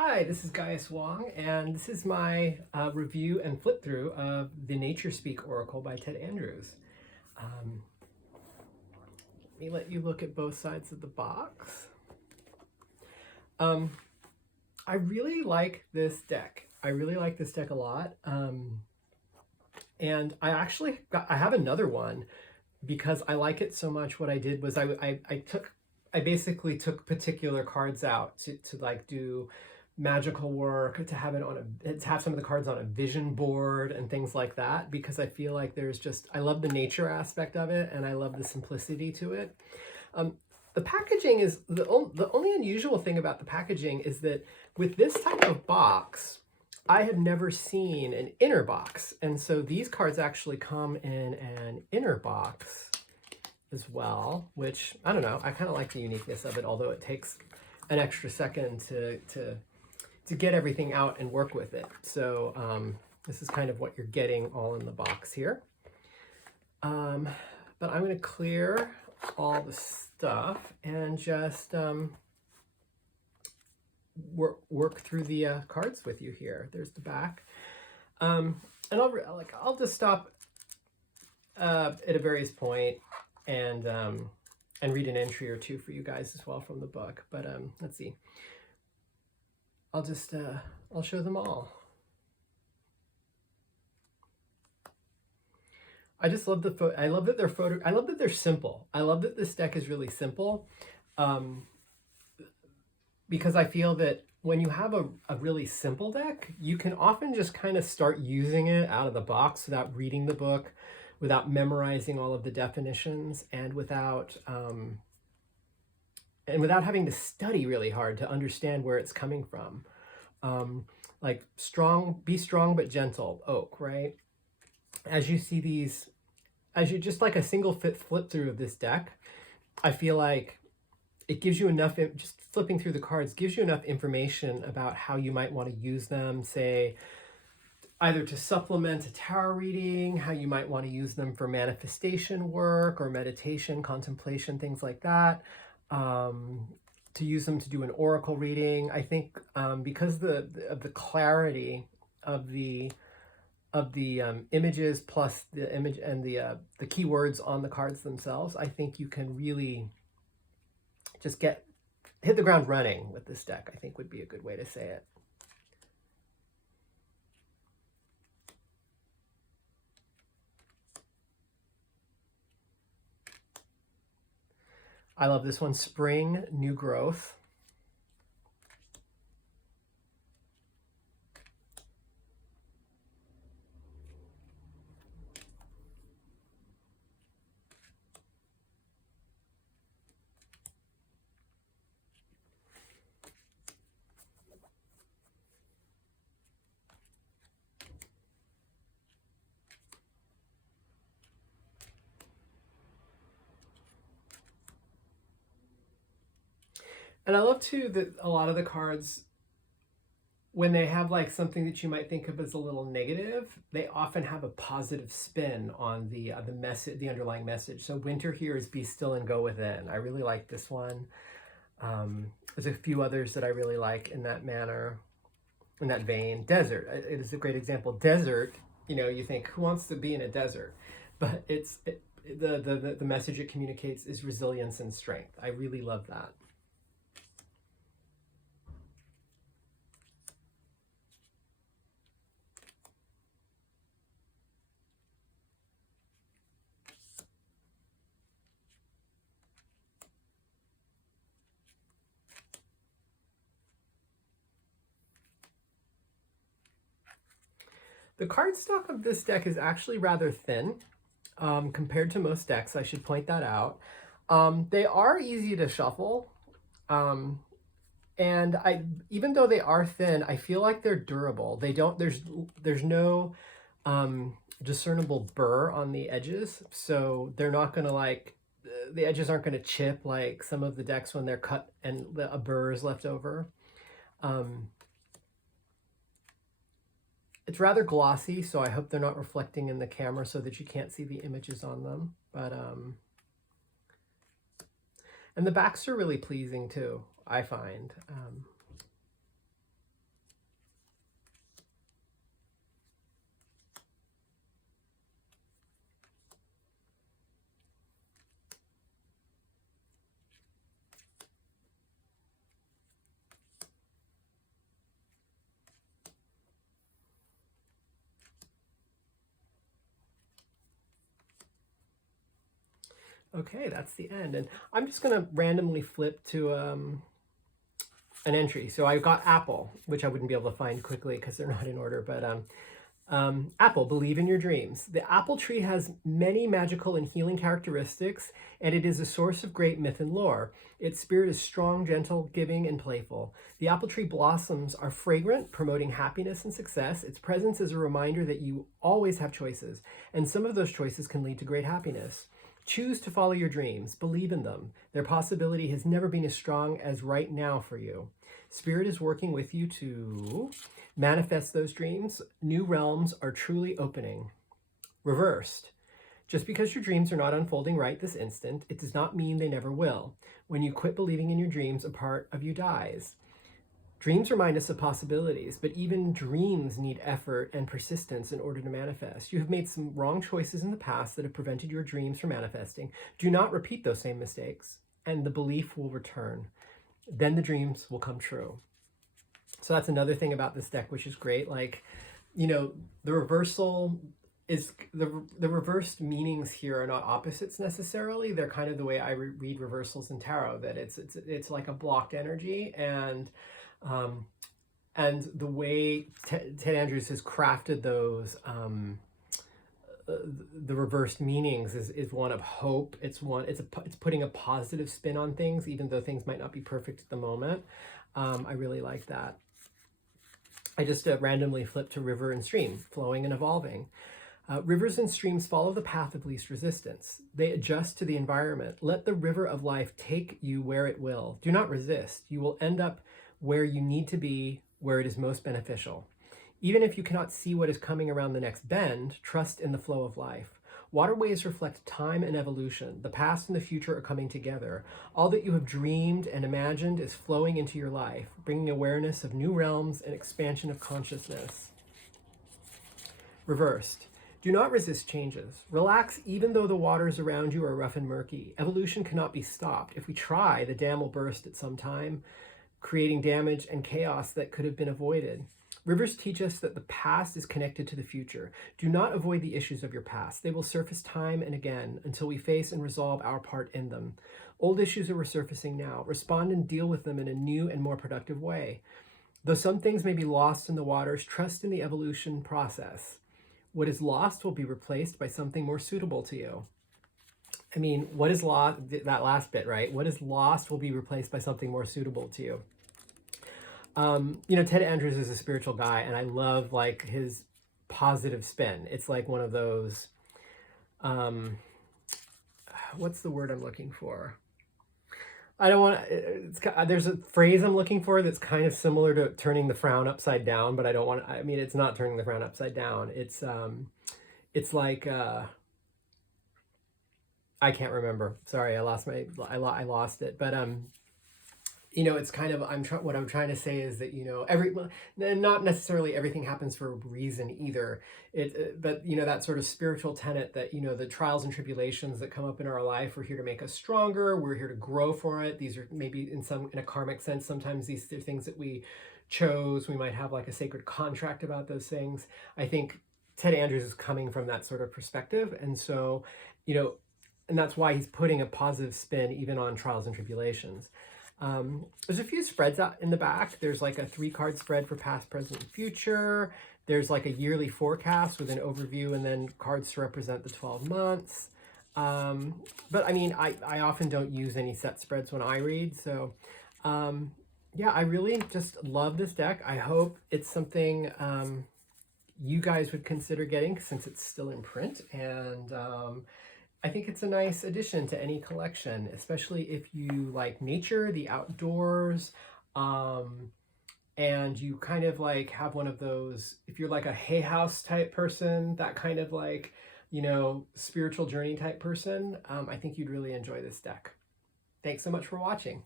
Hi, this is Gaius Wong, and this is my review and flip through of the Nature Speak Oracle by Ted Andrews. Let me let you look at both sides of the box. I really like this deck. I really like this deck a lot. And I have another one because I like it so much. What I did was I basically took particular cards out to like do magical work, to have some of the cards on a vision board and things like that, because I feel like I love the nature aspect of it and I love the simplicity to it. The packaging is the only unusual thing about the packaging is that with this type of box, I have never seen an inner box. And so these cards actually come in an inner box as well, which I don't know, I kind of like the uniqueness of it, although it takes an extra second to get everything out and work with it. So this is kind of what you're getting all in the box here. But I'm going to clear all the stuff and just work through the cards with you here. There's the back, and I'll just stop at a various point and read an entry or two for you guys as well from the book. But let's see. I'll show them all. I just love I love that I love that they're simple. I love that this deck is really simple, because I feel that when you have a really simple deck, you can often just kind of start using it out of the box without reading the book, without memorizing all of the definitions, and without having to study really hard to understand where it's coming from. Like be strong but gentle, oak, right? As you see these, just like a single flip through of this deck, I feel like it gives you enough, just flipping through the cards gives you enough information about how you might want to use them, say, either to supplement a tarot reading, how you might want to use them for manifestation work or meditation, contemplation, things like that. To use them to do an oracle reading. I think because of the clarity of the images plus the image and the keywords on the cards themselves, I think you can really just hit the ground running with this deck, I think would be a good way to say it. I love this one, Spring, New Growth. And I love too that a lot of the cards, when they have like something that you might think of as a little negative, they often have a positive spin on the message, the underlying message. So winter here is be still and go within. I really like this one. There's a few others that I really like in that manner, in that vein. Desert, it is a great example. Desert, you think, who wants to be in a desert? But the message it communicates is resilience and strength. I really love that. The cardstock of this deck is actually rather thin compared to most decks. I should point that out. They are easy to shuffle, and even though they are thin, I feel like they're durable. There's no discernible burr on the edges, so they're not gonna the edges aren't gonna chip like some of the decks when they're cut and a burr is left over. It's rather glossy, so I hope they're not reflecting in the camera so that you can't see the images on them. But and the backs are really pleasing too, I find. Okay, that's the end. And I'm just going to randomly flip to an entry. So I've got Apple, which I wouldn't be able to find quickly because they're not in order, but Apple, believe in your dreams. The apple tree has many magical and healing characteristics, and it is a source of great myth and lore. Its spirit is strong, gentle, giving, and playful. The apple tree blossoms are fragrant, promoting happiness and success. Its presence is a reminder that you always have choices, and some of those choices can lead to great happiness. Choose to follow your dreams. Believe in them. Their possibility has never been as strong as right now for you. Spirit is working with you to manifest those dreams. New realms are truly opening. Reversed. Just because your dreams are not unfolding right this instant, it does not mean they never will. When you quit believing in your dreams, a part of you dies. Dreams remind us of possibilities, but even dreams need effort and persistence in order to manifest. You have made some wrong choices in the past that have prevented your dreams from manifesting. Do not repeat those same mistakes, and the belief will return. Then the dreams will come true. So that's another thing about this deck, which is great. Like, the reversal is the reversed meanings here are not opposites necessarily. They're kind of the way I read reversals in tarot, that it's like a blocked energy, and the way Ted Andrews has crafted those the reversed meanings is one of hope. It's putting a positive spin on things, even though things might not be perfect at the moment. I really like that. I just randomly flipped to river and stream, flowing and evolving. Rivers and streams follow the path of least resistance. They adjust to the environment. Let the river of life take you where it will. Do not resist. You will end up where you need to be, where it is most beneficial. Even if you cannot see what is coming around the next bend, trust in the flow of life. Waterways reflect time and evolution. The past and the future are coming together. All that you have dreamed and imagined is flowing into your life, bringing awareness of new realms and expansion of consciousness. Reversed. Do not resist changes. Relax even though the waters around you are rough and murky. Evolution cannot be stopped. If we try, the dam will burst at some time, creating damage and chaos that could have been avoided. Rivers teach us that the past is connected to the future. Do not avoid the issues of your past. They will surface time and again until we face and resolve our part in them. Old issues are resurfacing now. Respond and deal with them in a new and more productive way. Though some things may be lost in the waters, trust in the evolution process. What is lost will be replaced by something more suitable to you. I mean, what is lost? That last bit, right? What is lost will be replaced by something more suitable to you. Ted Andrews is a spiritual guy, and I love like his positive spin. It's like one of those, what's the word I'm looking for? I don't want to, there's a phrase I'm looking for that's kind of similar to turning the frown upside down, but I don't want to, it's not turning the frown upside down. It's like, I can't remember. Sorry, I lost it. But, it's kind of, what I'm trying to say is that, not necessarily everything happens for a reason either. But that sort of spiritual tenet that, the trials and tribulations that come up in our life are here to make us stronger. We're here to grow for it. These are maybe in a karmic sense, sometimes these are things that we chose. We might have like a sacred contract about those things. I think Ted Andrews is coming from that sort of perspective. And so, and that's why he's putting a positive spin even on trials and tribulations. There's a few spreads out in the back. There's like a 3-card spread for past, present, and future. There's like a yearly forecast with an overview and then cards to represent the 12 months. But I often don't use any set spreads when I read. So, yeah, I really just love this deck. I hope it's something you guys would consider getting since it's still in print. And I think it's a nice addition to any collection, especially if you like nature, the outdoors, and you kind of like have one of those, if you're like a Hay House type person, that kind of like, spiritual journey type person, I think you'd really enjoy this deck. Thanks so much for watching.